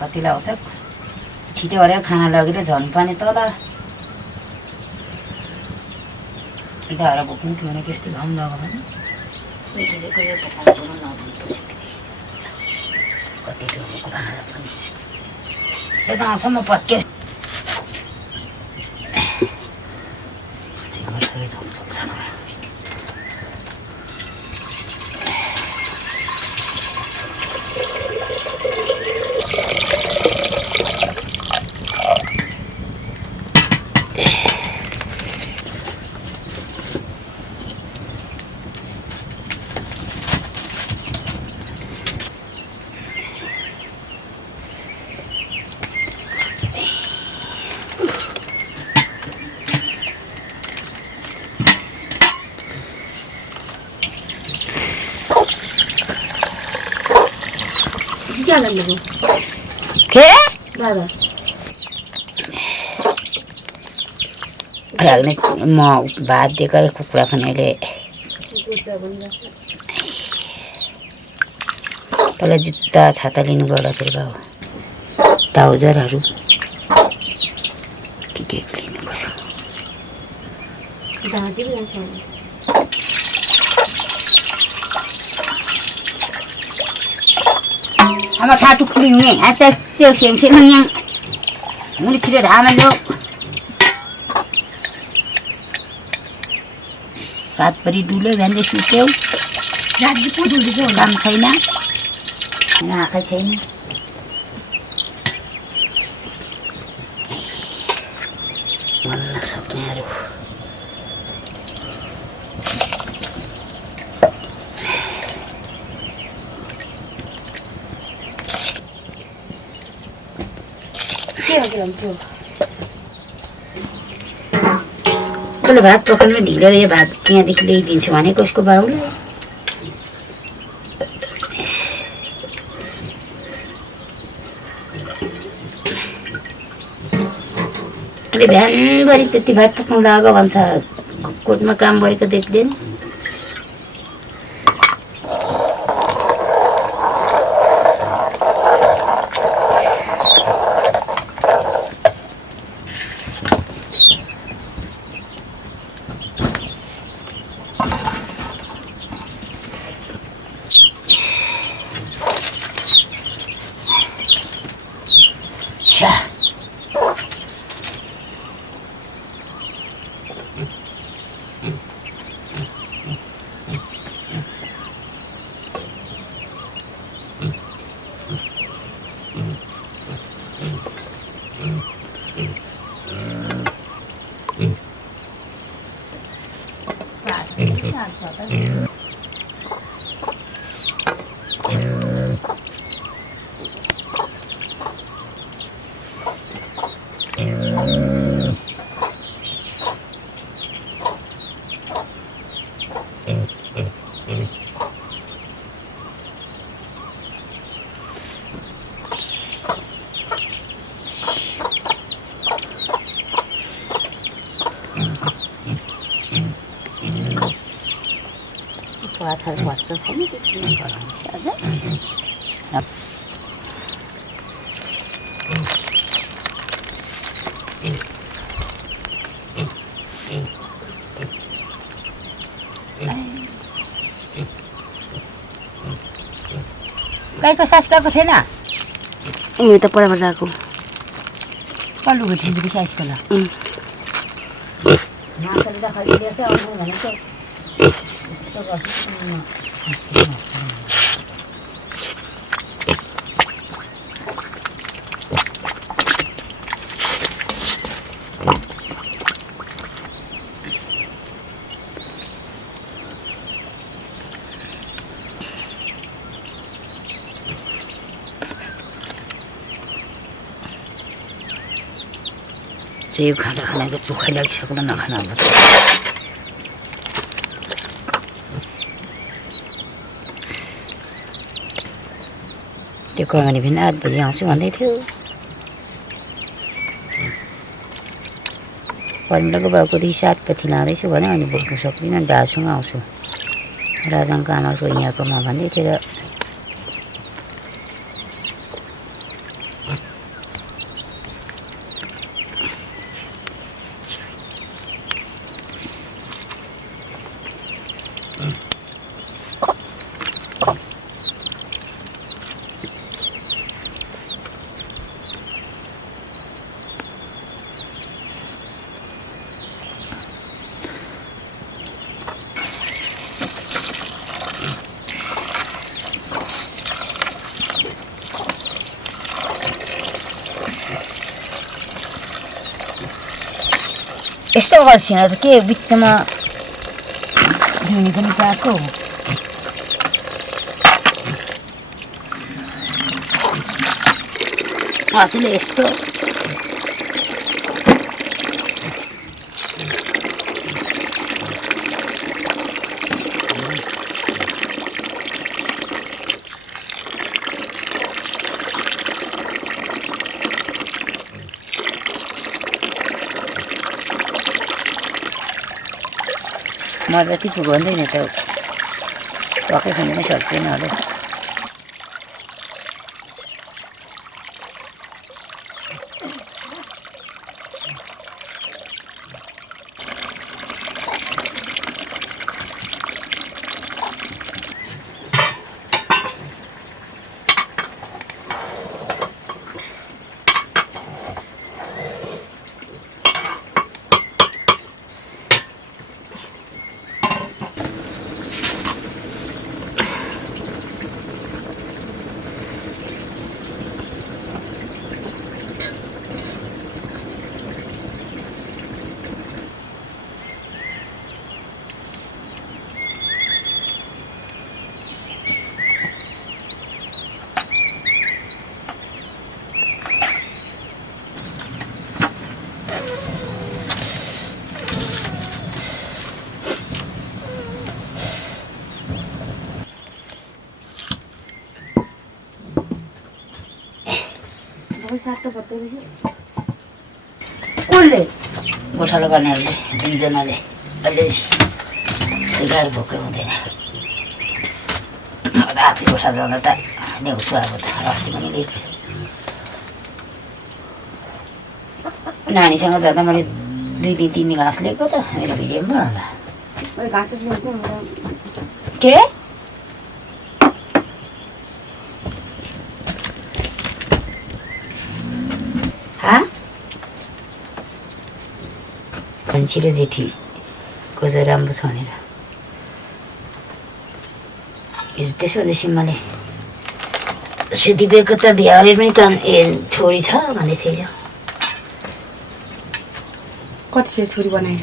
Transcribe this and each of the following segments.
कतिलाई आउँछ छिटो गरेर खाना लगेर झन् पानी तल धारा बोक्नु के भने त्यस्तो घाम लाग्यो भने मिठी चाहिँ गयो पकाउनु नदिनु कति ढुङ्गोको भाँडा पनि यता आउँछ म पत्के यस्तै गर्छ जानु सक्छ क्या लग लगे के दादा राख्ने म भात दिएको कुखुरा खानेले तल जुत्ता छाता लिनु गर्दाखेरि भयो ट्राउजरहरू के लिनु गयो दादी भी ऐसा आमा ठाटु खुलिउने आचा च्याउ सेङसेङ यहाँ मुनि छिटो ढामा ल्याऊ रातभरि डुल्यो बिहान सुत्यौ दादी को डुल्छ काम छैन आँखै छैन मन नसक्नेहरू तँले भात पकाउनु ढिलो यो भात यहाँदेखि ल्याइदिन्छु भनेको उसको बाउले अहिले बिहानभरि त्यति भात पकाउनु लाग्यो भन्छ कोर्टमा काम गरेको देख्दैन पाथर भन्छ छैन के गराउँछ अझ गाईको सास गएको थिएन उयो त पढाबाट आएको पल्लो भेटिन्छ सासको ल माछाले त खरिदिएछ आउनु भनेको चाहिँ खाना खानाको चोखै लागिसक्नु नखाना त्यो कमाने फेरि 8 बजी आउँछु भन्दै थियो पन्ध्रको बाबुको 7 पछि लाँदैछु भने अनि बोक्नु सक्दिनँ दासँग आउँछु राजाङको आमाको यहाँकोमा भन्दै थियो र यस्तो अल्छिना त के बिचमा धुनी पनि पाएको अचेल यस्तो म जति पुग्दैन त टक्कै खानु सक्दैन होला कसले गोठालो गर्नेहरूले दुईजनाले अहिले गाह्रो भोकै हुँदैन राति गोठा जाँदा त ल्याउँछु अब त अस्ति पनि लिएको नानीसँग जाँदा मैले 2-3 घाँस लिएको त मेरो भिडियोमा के मान्छे र जेठीको चाहिँ राम्रो छ भनेर त्यसो भने सिम्माले सुदिपेको त बिहाले पनि त छोरी छ भन्दै थिएछ कति छोरी बनाएछ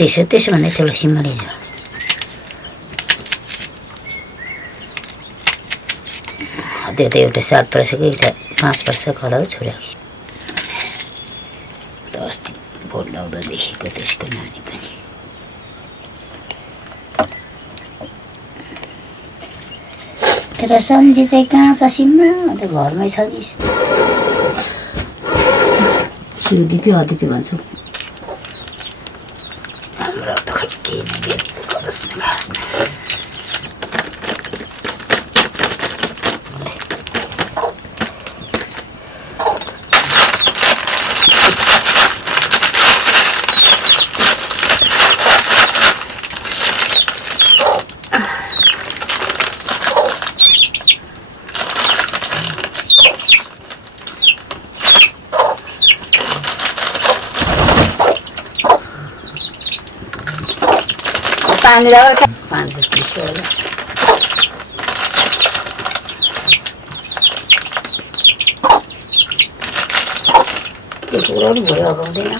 त्यसो भन्दै थियो सिम्माले हिजो त्यो त एउटा 7 वर्षको 5 वर्षको होला हौ छोरा त अस्ति भोट लाउँदा देखेको त्यसको नानी पनि तर सन्जी चाहिँ कहाँ छ सिम्मा अन्त घरमै छ नि शिवदिपी अदिपी भन्छौ हाम्रो त खै के गरोस् न खास न पानी लगाएर 530 होला त्यो कुरा पनि भयो लगाउँदैन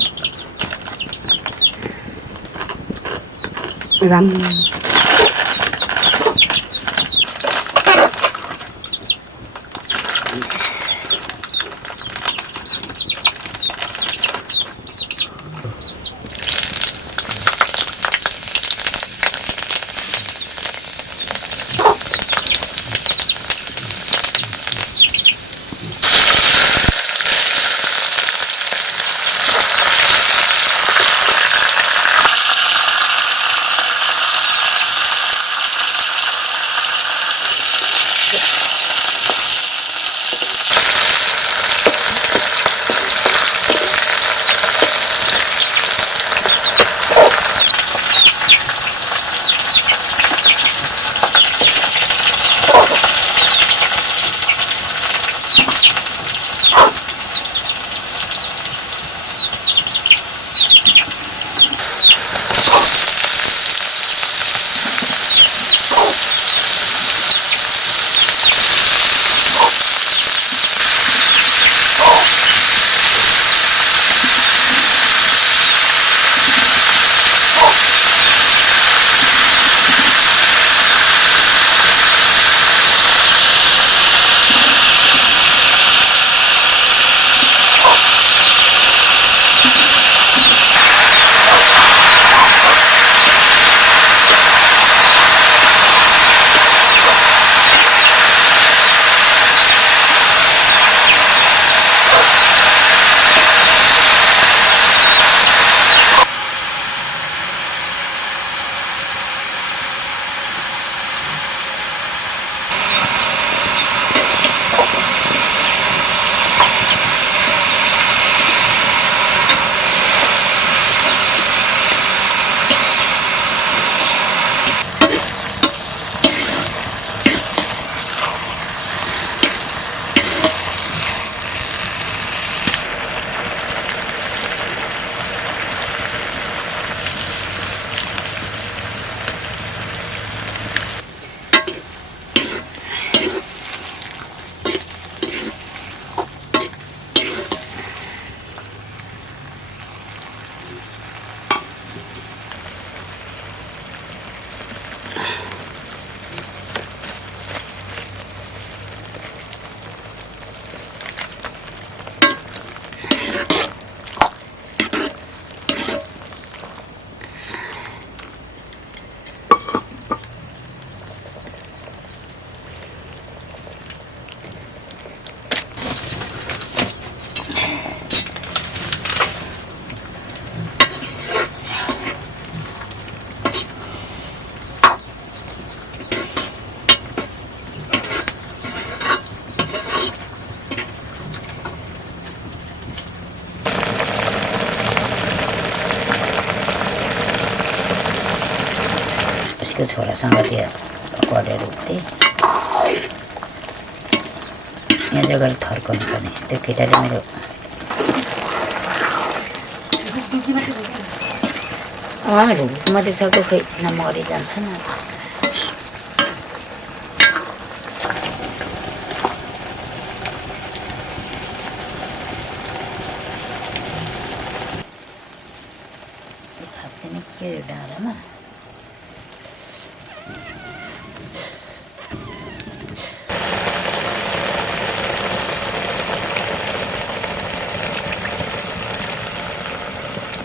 राम्रो मान्छेको छोरासँग त्यो गरेर उठ्थे यहाँ चाहिँ गएर थर्काउनु पर्ने त्यो केटाले मेरो ढुकुमा त्यसको खोइ नमरि जान्छ न थाप्दैन के डाँडामा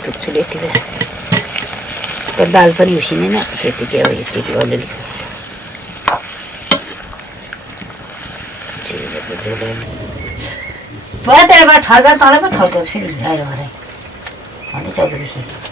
टुक्छुले यतिकै तर दाल पनि उसिनेन त्यतिकै हो यतिकै अलिअलि भयो त्यहाँबाट ठर्का तँलाई पो थर्काउँछु फेरि आएर भरे भनिसकेदेखि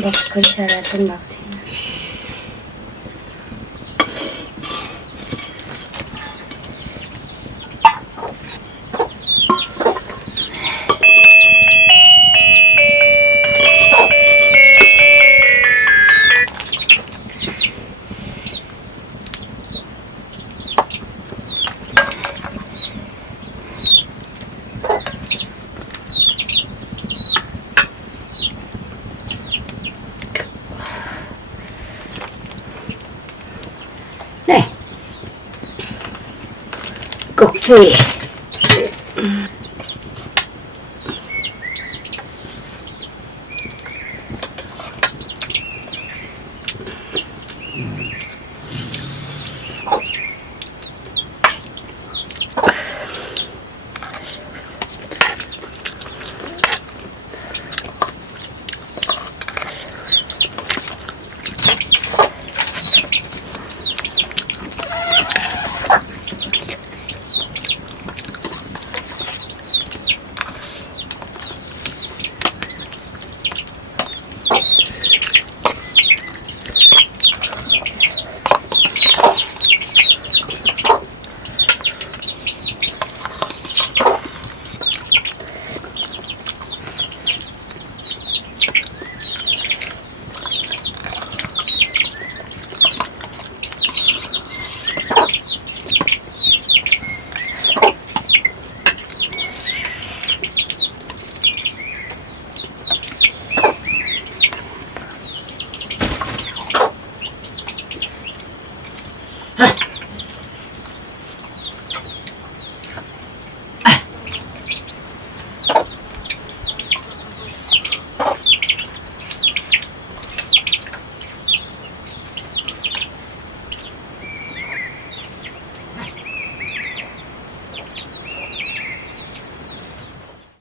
भर्खर सारा पनि भएको छैन này cục chùy